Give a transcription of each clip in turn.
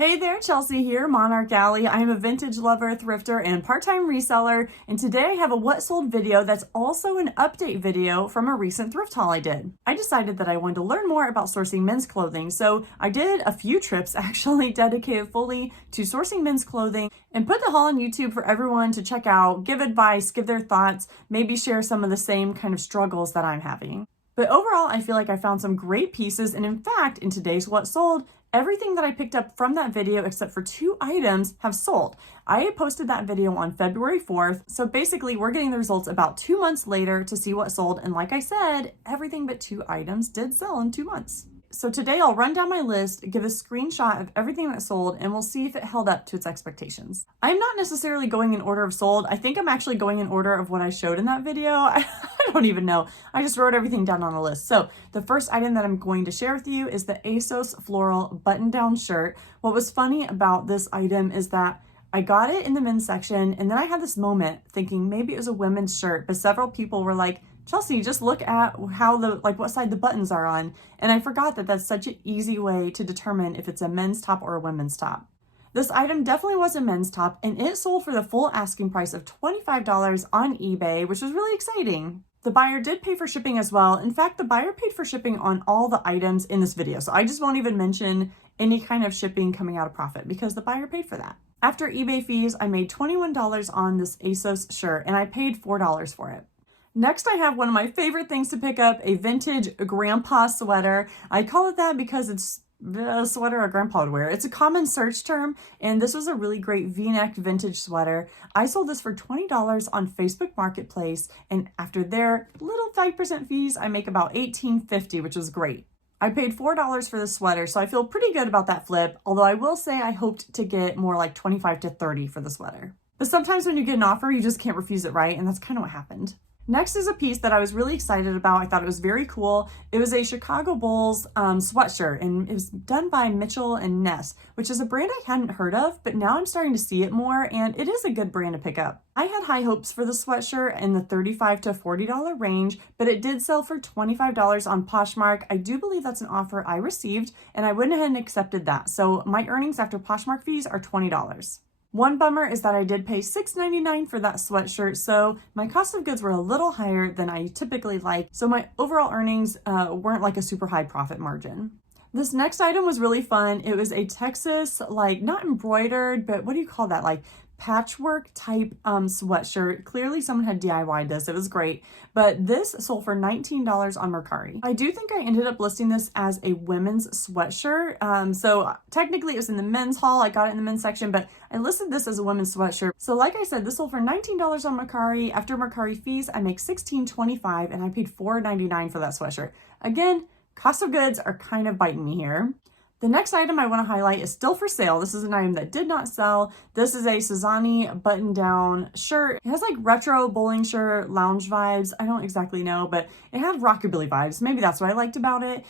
Hey there, Chelsea here, MonarchAlley. I am a vintage lover, thrifter, and part-time reseller, and today I have a what sold video that's also an update video from a recent thrift haul I did. I decided that I wanted to learn more about sourcing men's clothing, so I did a few trips actually dedicated fully to sourcing men's clothing and put the haul on YouTube for everyone to check out, give advice, give their thoughts, maybe share some of the same kind of struggles that I'm having. But overall, I feel like I found some great pieces, and in fact, in today's what sold, everything that I picked up from that video except for 2 items have sold. I posted that video on February 4th, so basically we're getting the results about 2 months later to see what sold, and like I said, everything but 2 items did sell in 2 months. So today I'll run down my list, give a screenshot of everything that sold, and we'll see if it held up to its expectations. I'm not necessarily going in order of sold. I think I'm actually going in order of what I showed in that video. I don't even know. I just wrote everything down on a list. So the first item that I'm going to share with you is the Asos Floral button-down shirt. What was funny about this item is that I got it in the men's section, and then I had this moment thinking maybe it was a women's shirt, but several people were like, Chelsea, just look at how what side the buttons are on. And I forgot that that's such an easy way to determine if it's a men's top or a women's top. This item definitely was a men's top, and it sold for the full asking price of $25 on eBay, which was really exciting. The buyer did pay for shipping as well. In fact, the buyer paid for shipping on all the items in this video. So I just won't even mention any kind of shipping coming out of profit because the buyer paid for that. After eBay fees, I made $21 on this Asos shirt, and I paid $4 for it. Next, I have one of my favorite things to pick up, a vintage grandpa sweater. I call it that because it's a sweater a grandpa would wear. It's a common search term, and this was a really great V-neck vintage sweater. I sold this for $20 on Facebook Marketplace, and after their little 5% fees, I make about $18.50, which was great. I paid $4 for the sweater, so I feel pretty good about that flip, although I will say I hoped to get more like $25 to $30 for the sweater. But sometimes when you get an offer, you just can't refuse it, right? And that's kind of what happened. Next is a piece that I was really excited about. I thought it was very cool. It was a Chicago Bulls sweatshirt, and it was done by Mitchell and Ness, which is a brand I hadn't heard of, but now I'm starting to see it more, and it is a good brand to pick up. I had high hopes for the sweatshirt in the $35 to $40 range, but it did sell for $25 on Poshmark. I do believe that's an offer I received, and I went ahead and accepted that. So my earnings after Poshmark fees are $20. One bummer is that I did pay $6.99 for that sweatshirt, so my cost of goods were a little higher than I typically like, so my overall earnings weren't like a super high profit margin. This next item was really fun. It was a Texas, not embroidered, but what do you call that? Patchwork type sweatshirt. Clearly someone had DIY'd this. It was great. But this sold for $19 on Mercari. I do think I ended up listing this as a women's sweatshirt. So technically it was in the men's haul. I got it in the men's section, but I listed this as a women's sweatshirt. So like I said, this sold for $19 on Mercari. After Mercari fees, I make $16.25, and I paid $4.99 for that sweatshirt. Again, cost of goods are kind of biting me here. The next item I want to highlight is still for sale. This is an item that did not sell. This is a Suzani button-down shirt. It has retro bowling shirt, lounge vibes. I don't exactly know, but it had rockabilly vibes. Maybe that's what I liked about it,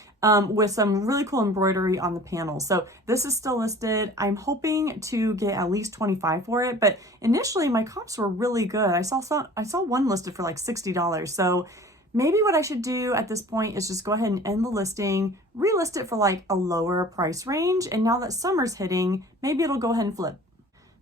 with some really cool embroidery on the panels. So this is still listed. I'm hoping to get at least $25 for it, but initially my comps were really good. I saw one listed for $60. So maybe what I should do at this point is just go ahead and end the listing, relist it for a lower price range, and now that summer's hitting, maybe it'll go ahead and flip.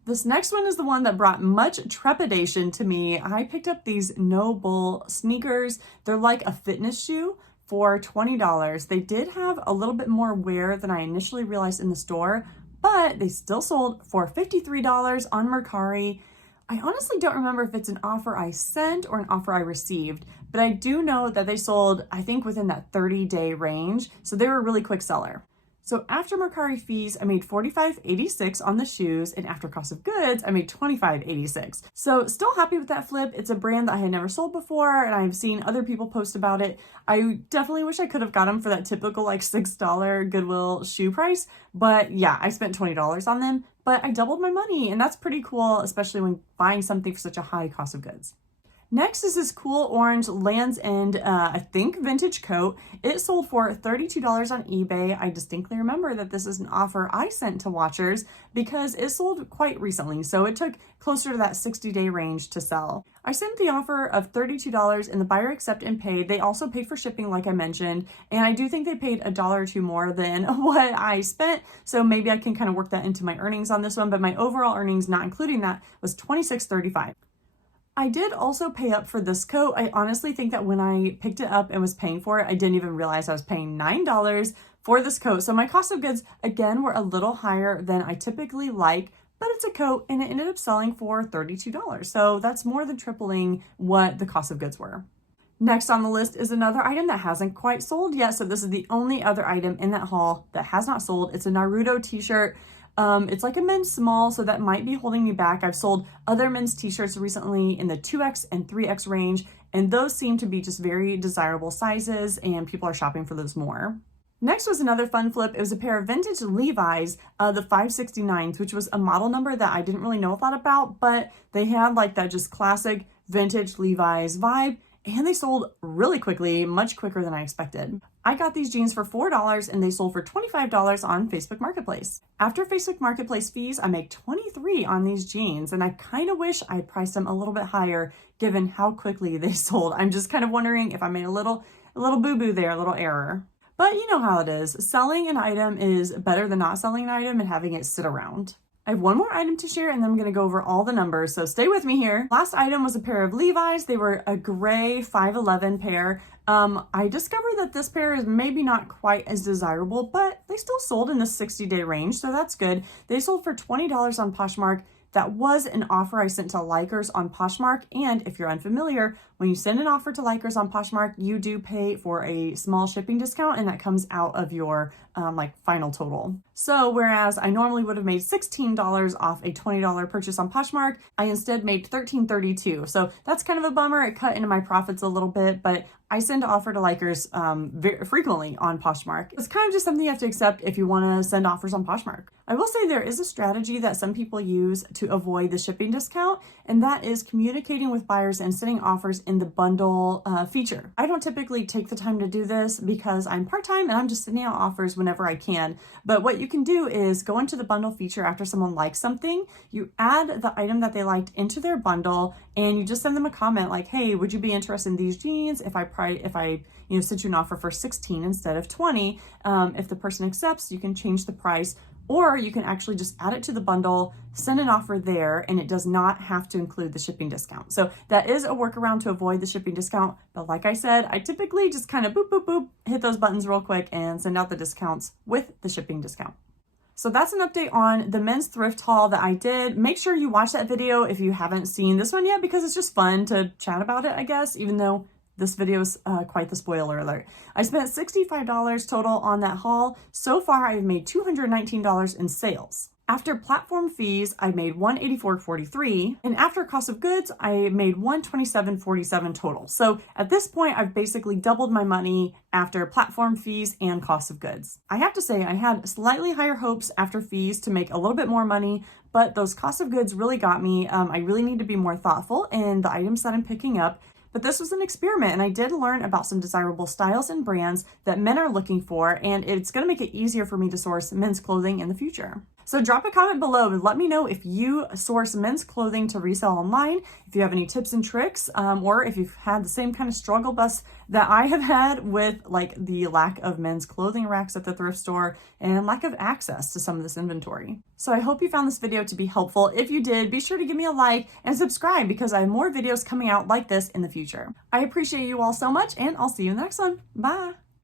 This next one is the one that brought much trepidation to me. I picked up these No Bull sneakers. They're like a fitness shoe for $20. They did have a little bit more wear than I initially realized in the store, but they still sold for $53 on Mercari. I honestly don't remember if it's an offer I sent or an offer I received, but I do know that they sold, I think, within that 30-day range, so they were a really quick seller. So after Mercari fees, I made $45.86 on the shoes, and after cost of goods, I made $25.86. So still happy with that flip. It's a brand that I had never sold before, and I've seen other people post about it. I definitely wish I could have got them for that typical $6 Goodwill shoe price, but yeah, I spent $20 on them, but I doubled my money, and that's pretty cool, especially when buying something for such a high cost of goods. Next is this cool orange Land's End, I think vintage coat. It sold for $32 on eBay. I distinctly remember that this is an offer I sent to watchers because it sold quite recently, so it took closer to that 60-day range to sell. I sent the offer of $32 and the buyer accepted and paid. They also paid for shipping, like I mentioned, and I do think they paid $1 or $2 more than what I spent, so maybe I can kind of work that into my earnings on this one, but my overall earnings, not including that, was $26.35. I did also pay up for this coat. I honestly think that when I picked it up and was paying for it, I didn't even realize I was paying $9 for this coat. So my cost of goods, again, were a little higher than I typically like, but it's a coat and it ended up selling for $32. So that's more than tripling what the cost of goods were. Next on the list is another item that hasn't quite sold yet. So this is the only other item in that haul that has not sold. It's a Naruto T-Shirt. It's like a men's small, so that might be holding me back. I've sold other men's t-shirts recently in the 2X and 3X range, and those seem to be just very desirable sizes, and people are shopping for those more. Next was another fun flip. It was a pair of vintage Levi's, the 569s, which was a model number that I didn't really know a lot about, but they had like that just classic vintage Levi's vibe, and they sold really quickly, much quicker than I expected. I got these jeans for $4 and they sold for $25 on Facebook Marketplace. After Facebook Marketplace fees, I make $23 on these jeans, and I kind of wish I'd priced them a little bit higher given how quickly they sold. I'm just kind of wondering if I made a little boo-boo there, a little error. But you know how it is. Selling an item is better than not selling an item and having it sit around. I have one more item to share and then I'm going to go over all the numbers, so stay with me here. Last item was a pair of Levi's. They were a gray 511 pair. I discovered that this pair is maybe not quite as desirable, but they still sold in the 60-day range, so that's good. They sold for $20 on Poshmark. That was an offer I sent to likers on Poshmark, and if you're unfamiliar, when you send an offer to likers on Poshmark, you do pay for a small shipping discount, and that comes out of your final total. So whereas I normally would have made $16 off a $20 purchase on Poshmark, I instead made $13.32. So that's kind of a bummer. It cut into my profits a little bit, but I send offer to likers very frequently on Poshmark. It's kind of just something you have to accept if you want to send offers on Poshmark. I will say there is a strategy that some people use to avoid the shipping discount, and that is communicating with buyers and sending offers in the bundle feature. I don't typically take the time to do this because I'm part-time and I'm just sending out offers whenever I can. But what you can do is go into the bundle feature after someone likes something, you add the item that they liked into their bundle, and you just send them a comment like, hey, would you be interested in these jeans if I sent you an offer for 16 instead of 20? If the person accepts, you can change the price, or you can actually just add it to the bundle, send an offer there, and it does not have to include the shipping discount. So that is a workaround to avoid the shipping discount. But like I said, I typically just kind of boop, boop, boop, hit those buttons real quick and send out the discounts with the shipping discount. So that's an update on the men's thrift haul that I did. Make sure you watch that video if you haven't seen this one yet, because it's just fun to chat about it, I guess, even though this video is quite the spoiler alert. I spent $65 total on that haul. So far, I've made $219 in sales. After platform fees, I made $184.43, and after cost of goods, I made $127.47 total. So at this point, I've basically doubled my money after platform fees and cost of goods. I have to say, I had slightly higher hopes after fees to make a little bit more money, but those cost of goods really got me. I really need to be more thoughtful in the items that I'm picking up. But this was an experiment, and I did learn about some desirable styles and brands that men are looking for, and it's going to make it easier for me to source men's clothing in the future. So drop a comment below and let me know if you source men's clothing to resell online, if you have any tips and tricks, or if you've had the same kind of struggle bus that I have had with like the lack of men's clothing racks at the thrift store and lack of access to some of this inventory. So I hope you found this video to be helpful. If you did, be sure to give me a like and subscribe because I have more videos coming out like this in the future. I appreciate you all so much, and I'll see you in the next one. Bye.